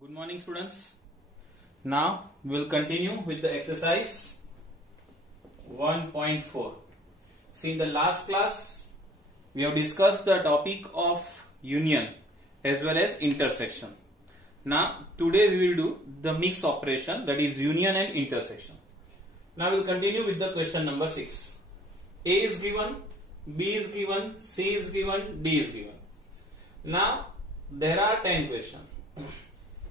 Good morning, students. Now we will continue with the exercise 1.4. See, in the last class we have discussed the topic of union as well as intersection. Now today we will do the mix operation, that is union and intersection. Now we will continue with the question number 6. A is given, B is given, C is given, D is given. Now there are 10 questions.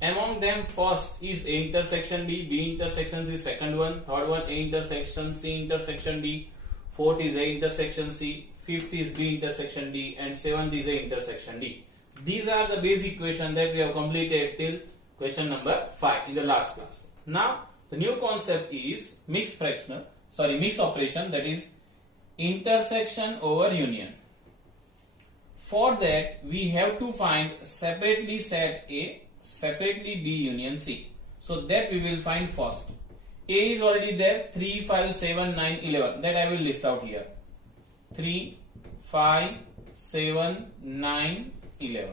Among them, first is A intersection B, B intersection C, second one, third one A intersection C intersection B, fourth is A intersection C, fifth is B intersection D, and seventh is A intersection D. These are the basic questions that we have completed till question number 5 in the last class. Now the new concept is mix operation, that is intersection over union. For that we have to find separately set A, separately B union C. So that we will find first. A is already there, 3, 5, 7, 9, 11. That I will list out here. 3, 5, 7, 9, 11.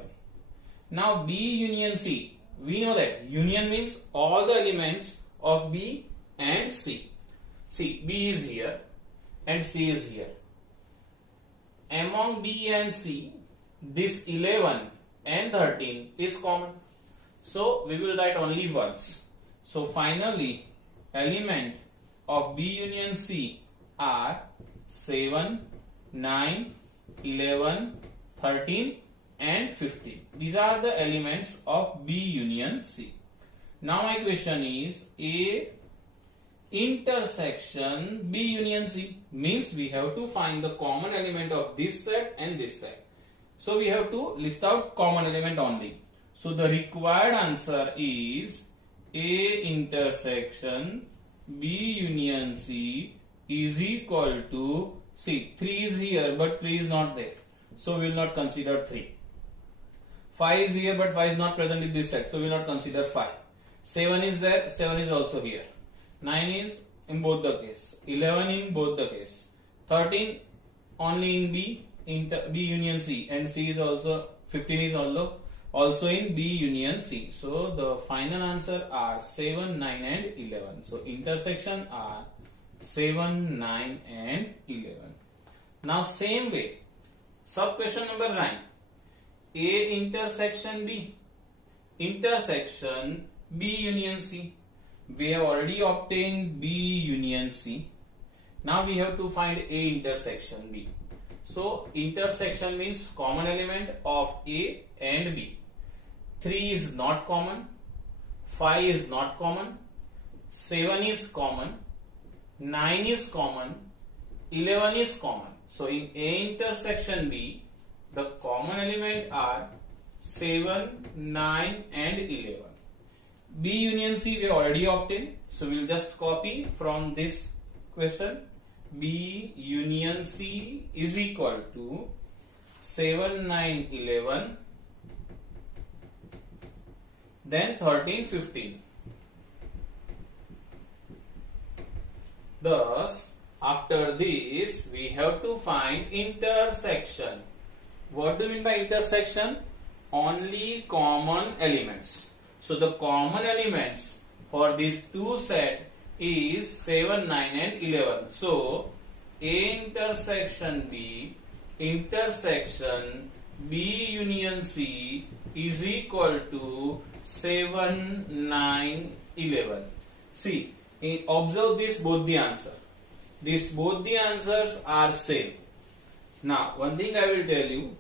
Now B union C. We know that union means all the elements of B and C. See, B is here and C is here. Among B and C, this 11 and 13 is common. So we will write only once. So finally, element of B union C are 7, 9, 11, 13 and 15. These are the elements of B union C. Now my question is A intersection B union C, means we have to find the common element of this set and this set. So we have to list out common element only. So the required answer is A intersection B union C is equal to, see, 3 is here but 3 is not there. So we will not consider 3. 5 is here but 5 is not present in this set. So we will not consider 5. 7 is there, 7 is also here. 9 is in both the case. 11 in both the case. 13 only in B union C, and C is also, 15 is also in B union C. So the final answer are 7, 9 and 11. So intersection are 7, 9 and 11. Now same way, sub question number 9. A intersection B, intersection B union C. We have already obtained B union C. Now we have to find A intersection B. So intersection means common element of A and B. 3 is not common, 5 is not common, 7 is common, 9 is common, 11 is common. So in A intersection B, the common element are 7, 9 and 11. B union C we have already obtained. So we will just copy from this question. B union C is equal to 7, 9, 11, then 13, 15. Thus, after this, we have to find intersection. What do you mean by intersection? Only common elements. So the common elements for these two sets is 7, 9 and 11. So A intersection B intersection B union C is equal to 7, 9, 11. See, observe this, both the answer. Both the answers are same. Now one thing I will tell you,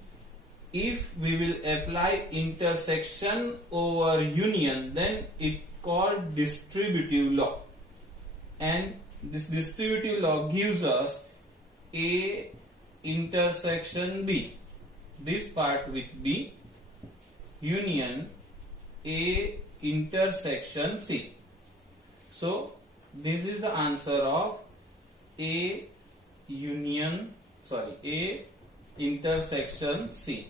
if we will apply intersection over union, then it called distributive law. And this distributive law gives us A intersection B, this part with B, union A intersection C. So this is the answer of A intersection C.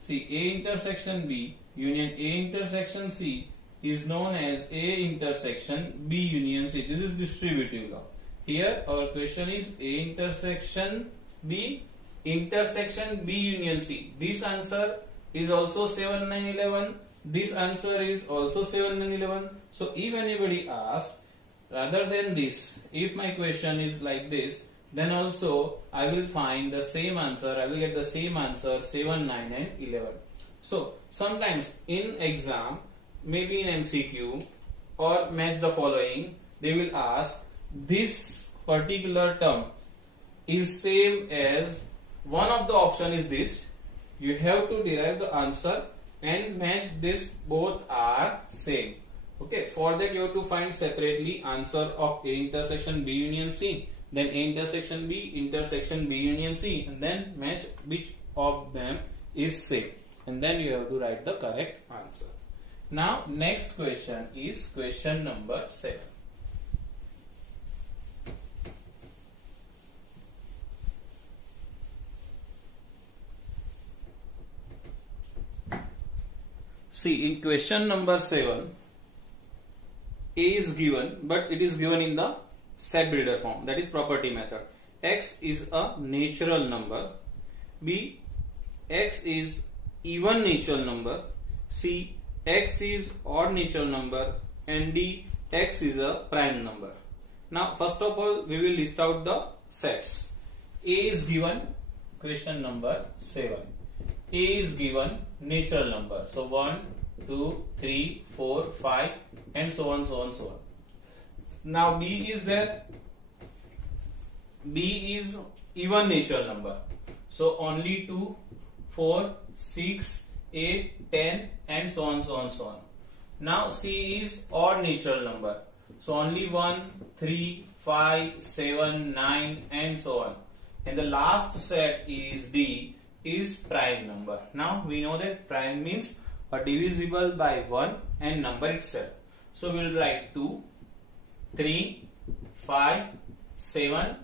See, A intersection B union A intersection C is known as A intersection B union C. This is distributive law. Here our question is A intersection B intersection B union C. This answer is also 7, 9, 11. This answer is also 7 and 11. So if anybody asks, rather than this, if my question is like this, then also I will find the same answer. I will get the same answer 7, 9 and 11. So sometimes in exam, maybe in MCQ or match the following, they will ask this particular term is same as one of the option is this. You have to derive the answer and match this, both are same. Okay, for that you have to find separately answer of A intersection B union C, then A intersection B union C, and then match which of them is same, and then you have to write the correct answer. Now next question is question number 7. See, in question number 7, A is given, but it is given in the set builder form, that is property method. X is a natural number, B, X is even natural number, C, X is odd natural number, and D, X is a prime number. Now first of all we will list out the sets. A is given, question number 7. A is given natural number. So 1, 2, 3, 4, 5 and so on, so on, so on. Now B is there. B is even natural number. So only 2, 4, 6, 8, 10 and so on, so on, so on. Now C is odd natural number. So only 1, 3, 5, 7, 9 and so on. And the last set is D, is prime number. Now we know that prime means a divisible by 1 and number itself. So we will write 2, 3, 5, 7,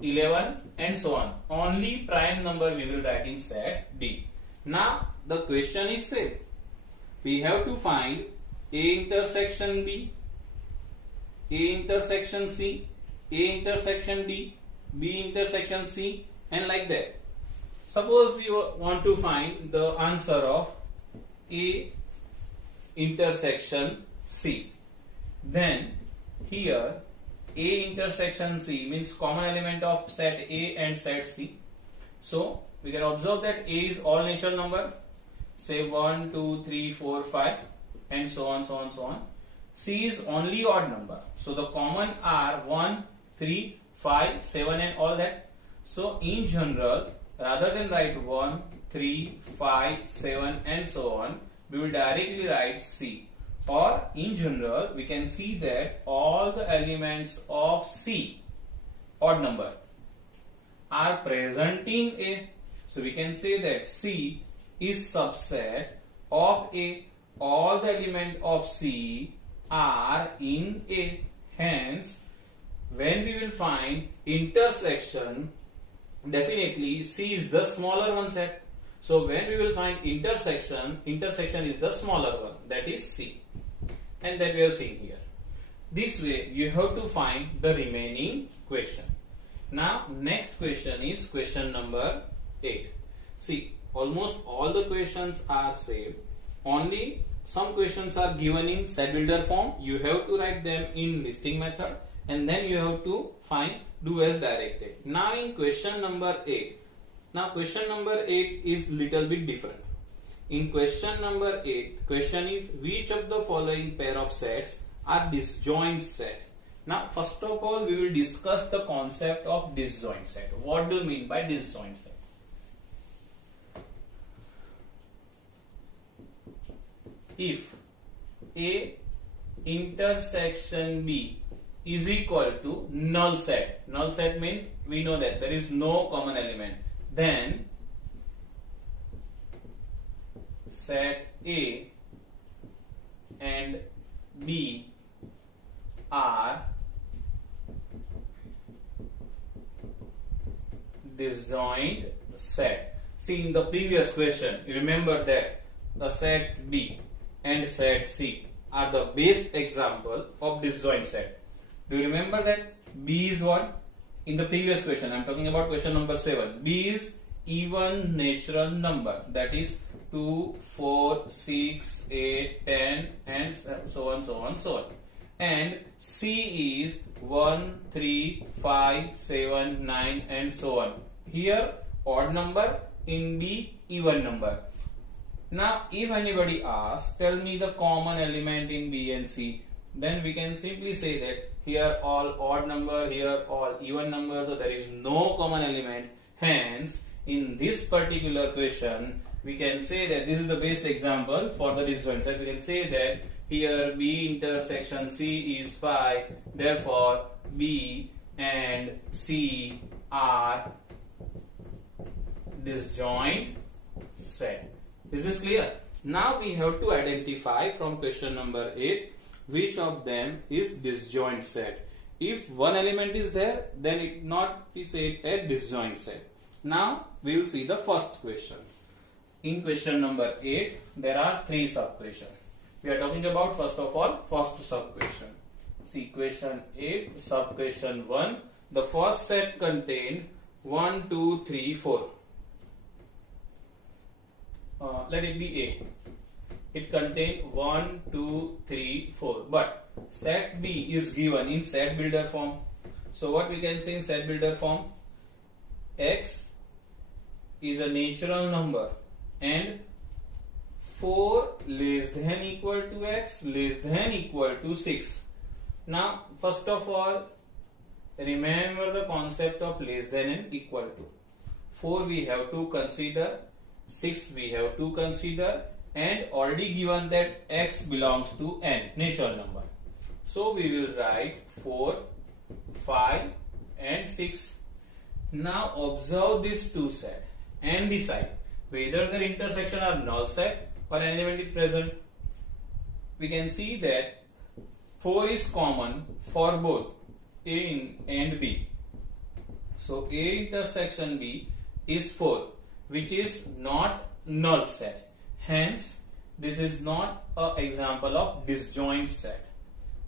11 and so on. Only prime number we will write in set D. Now the question is same. We have to find A intersection B, A intersection C, A intersection D, B intersection C, and like that. Suppose we want to find the answer of A intersection C. Then here A intersection C means common element of set A and set C. So we can observe that A is all natural number, say 1, 2, 3, 4, 5 and so on, so on, so on. C is only odd number. So the common are 1, 3, 5, 7 and all that. So in general, rather than write 1, 3, 5, 7 and so on, we will directly write C. Or in general, we can see that all the elements of C, odd number, are present in A. So we can say that C is subset of A. All the elements of C are in A. Hence, when we will find intersection, definitely C is the smaller one set. So when we will find intersection is the smaller one, that is C, and that we have seen here. This way you have to find the remaining question. Now next question is question number 8. See, almost all the questions are same, only some questions are given in set builder form. You have to write them in listing method and then you have to find do as directed. Now in question number 8, now question number 8 is little bit different. In question number 8, question is which of the following pair of sets are disjoint set. Now first of all we will discuss the concept of disjoint set. What do you mean by disjoint set? If A intersection B is equal to null set. Null set means we know that there is no common element. Then set A and B are disjoint set. See, in the previous question, you remember that the set B and set C are the best example of disjoint set. Do you remember that B is what? In the previous question, I am talking about question number 7. B is even natural number, that is 2, 4, 6, 8, 10 and so on, so on, so on. And C is 1, 3, 5, 7, 9 and so on. Here odd number, in B even number. Now if anybody asks, tell me the common element in B and C, then we can simply say that here all odd number, here all even number, so there is no common element. Hence in this particular question we can say that this is the best example for the disjoint set. We can say that here B intersection C is 5, therefore B and C are disjoint set. Is this clear? Now we have to identify from question number 8 which of them is disjoint set. If one element is there, then it not be said a disjoint set. Now we will see the first question. In question number 8, there are 3 sub-questions. We are talking about first of all first sub-question. See question 8, sub-question 1. The first set contained 1, 2, 3, 4. Let it be A. It contains 1, 2, 3, 4. But set B is given in set builder form. So what we can say in set builder form? X is a natural number and 4 less than equal to X less than equal to 6. Now first of all, remember the concept of less than and equal to. 4 we have to consider, 6 we have to consider, and already given that X belongs to N, natural number. So we will write 4, 5 and 6. Now observe these two sets and decide whether their intersection are null set or an element is present. We can see that 4 is common for both A and B. So A intersection B is 4, which is not null set. Hence this is not an example of disjoint set.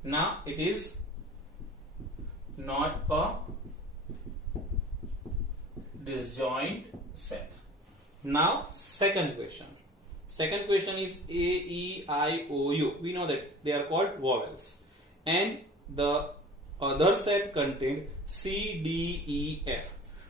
Now it is not a disjoint set. Now second question. Second question is A, E, I, O, U. We know that they are called vowels. And the other set contained C, D, E, F.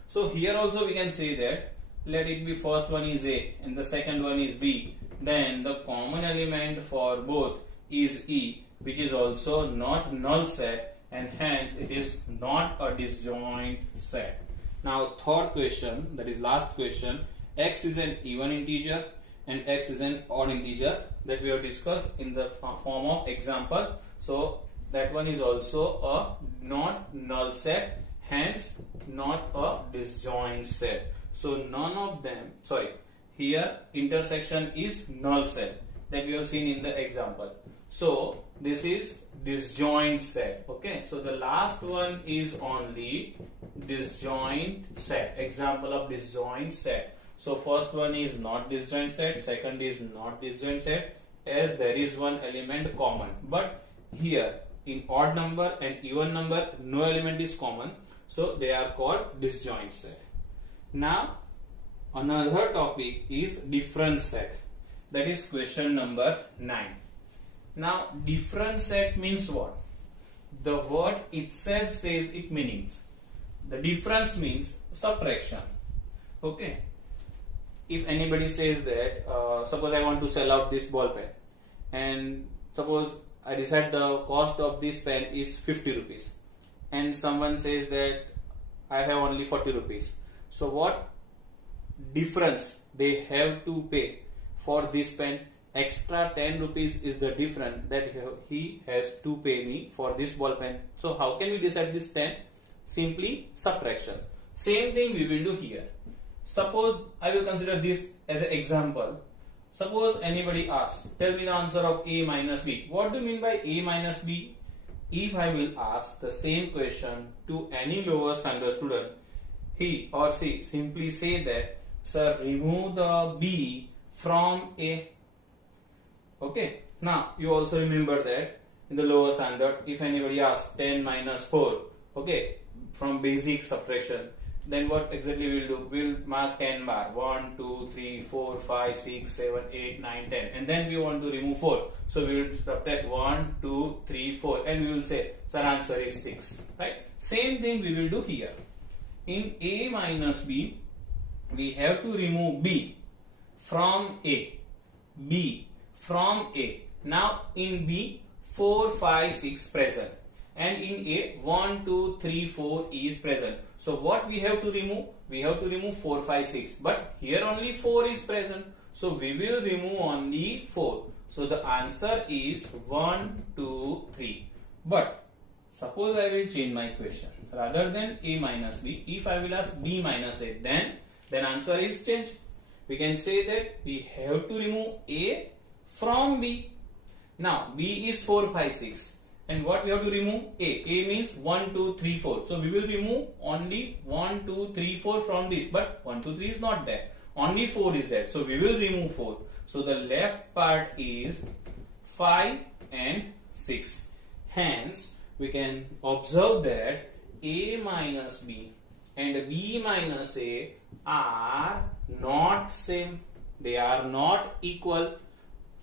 So here also we can say that let it be first one is A and the second one is B. Then the common element for both is E, which is also not null set, and hence it is not a disjoint set. Now third question, that is last question. X is an even integer and X is an odd integer that we have discussed in the form of example. So that one is also a not null set, hence not a disjoint set. So none of them, here intersection is null set that we have seen in the example. So this is disjoint set. Okay, so the last one is only disjoint set, example of disjoint set. So first one is not disjoint set, second is not disjoint set, as there is one element common. But here in odd number and even number no element is common, so they are called disjoint set. Now another topic is different set, that is question number 9. Now different set means what? The word itself says its meanings. The difference means subtraction. Okay, if anybody says that suppose I want to sell out this ball pen, and suppose I decide the cost of this pen is 50 rupees, and someone says that I have only 40 rupees. So what difference they have to pay for this pen? Extra 10 rupees is the difference that he has to pay me for this ball pen. So how can we decide this 10? Simply subtraction. Same thing we will do here. Suppose I will consider this as an example. Suppose anybody asks, tell me the answer of A minus B. What do you mean by A minus B? If I will ask the same question to any lower standard student, he or she simply say that, sir, remove the B from A. Okay. Now you also remember that in the lower standard, if anybody asks 10 minus 4, okay, from basic subtraction, then what exactly we will do? We will mark 10 bar. 1, 2, 3, 4, 5, 6, 7, 8, 9, 10. And then we want to remove 4. So we will subtract 1, 2, 3, 4. And we will say, sir, answer is 6. Right? Same thing we will do here. In A minus B, we have to remove B from A. B from A. Now in B, 4, 5, 6 present. And in A, 1, 2, 3, 4 is present. So what we have to remove? We have to remove 4, 5, 6. But here only 4 is present. So we will remove only 4. So the answer is 1, 2, 3. But suppose I will change my question. Rather than A minus B, if I will ask B minus A, then answer is changed. We can say that we have to remove A from B. Now B is 4, 5, 6. And what we have to remove? A. A means 1, 2, 3, 4. So we will remove only 1, 2, 3, 4 from this. But 1, 2, 3 is not there. Only 4 is there. So we will remove 4. So the left part is 5 and 6. Hence, we can observe that A minus B and B minus A are not same. They are not equal.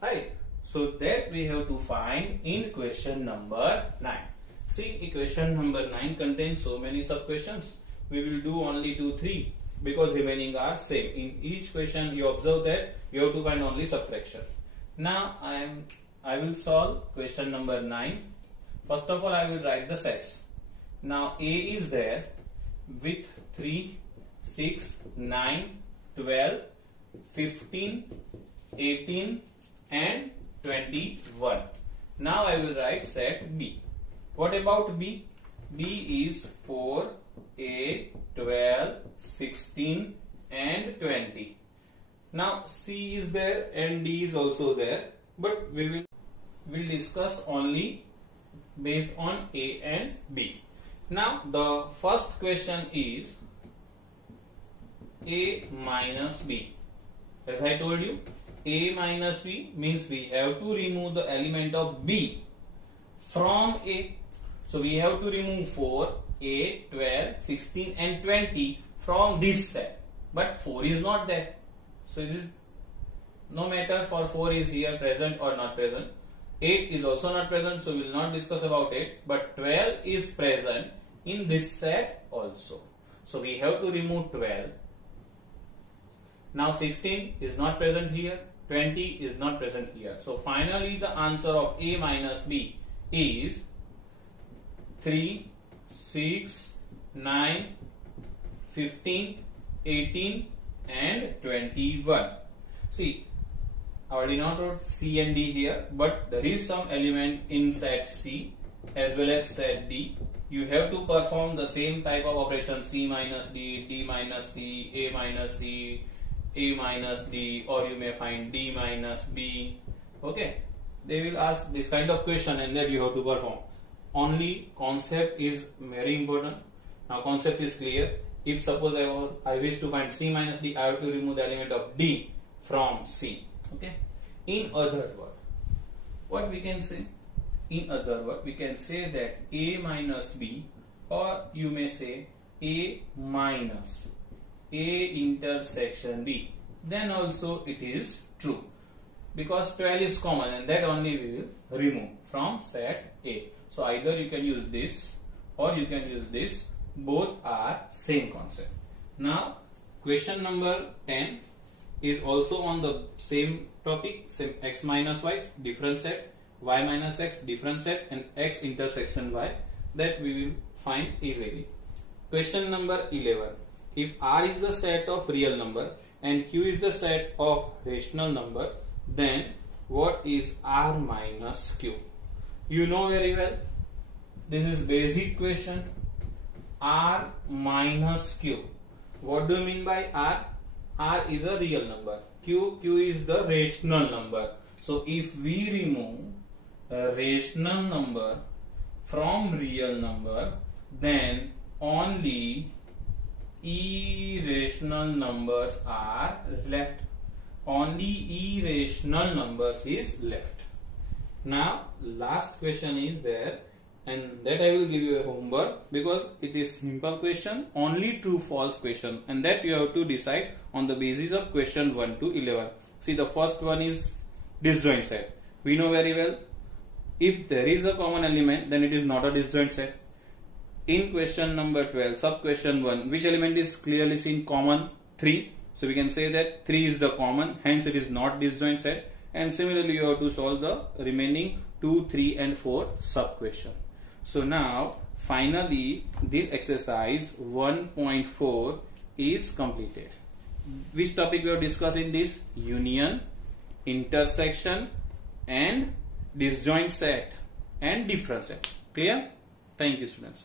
Right? So that we have to find in question number 9. See, equation number 9 contains so many sub questions. We will do only 2, 3 because remaining are same. In each question you observe that you have to find only subtraction. Now I will solve question number 9. First of all, I will write the sets. Now A is there with 3, 6, 9, 12, 15, 18 and 21. Now I will write set B. What about B? B is 4, 8, 12, 16 and 20. Now C is there and D is also there, but we will discuss only based on A and B. Now the first question is A minus B. As I told you, A minus B means we have to remove the element of B from A. So we have to remove 4, 8, 12, 16 and 20 from this set. But 4 is not there. So it is no matter for 4 is here present or not present. 8 is also not present, so we will not discuss about it. But 12 is present in this set also. So we have to remove 12. Now 16 is not present here. 20 is not present here. So finally the answer of A minus B is 3, 6, 9, 15, 18 and 21. See, I already not wrote C and D here, but there is some element in set C as well as set D. You have to perform the same type of operation, C minus D, D minus C, A minus C, A minus D, or you may find D minus B. Okay, they will ask this kind of question and then you have to perform. Only concept is very important. Now concept is clear. If suppose I wish to find C minus D, I have to remove the element of D from C. Okay. In other words, what we can say? In other words, we can say that A minus B, or you may say A minus A intersection B. Then also it is true, because 12 is common and that only we will remove from set A. So either you can use this or you can use this. Both are same concept. Now question number 10 is also on the same topic, same x minus y, different set, y minus x, different set, and x intersection y, that we will find easily. Question number 11. If R is the set of real number and Q is the set of rational number, then what is R minus Q? You know very well. This is basic question. R minus Q. What do you mean by R? R is a real number. Q is the rational number. So if we remove a rational number from real number, then only irrational numbers are left. Only irrational numbers is left. Now last question is there. and that I will give you a homework because it is simple question, only true false question, and that you have to decide on the basis of question 1 to 11. See, the first one is disjoint set. We know very well, if there is a common element, then it is not a disjoint set. In question number 12, sub question 1, which element is clearly seen common? 3. So we can say that 3 is the common, hence it is not disjoint set. And similarly, you have to solve the remaining 2, 3 and 4 sub question. So now finally this exercise 1.4 is completed. Which topic we have discussed in this? Union, intersection and disjoint set and different set. Clear? Thank you, students.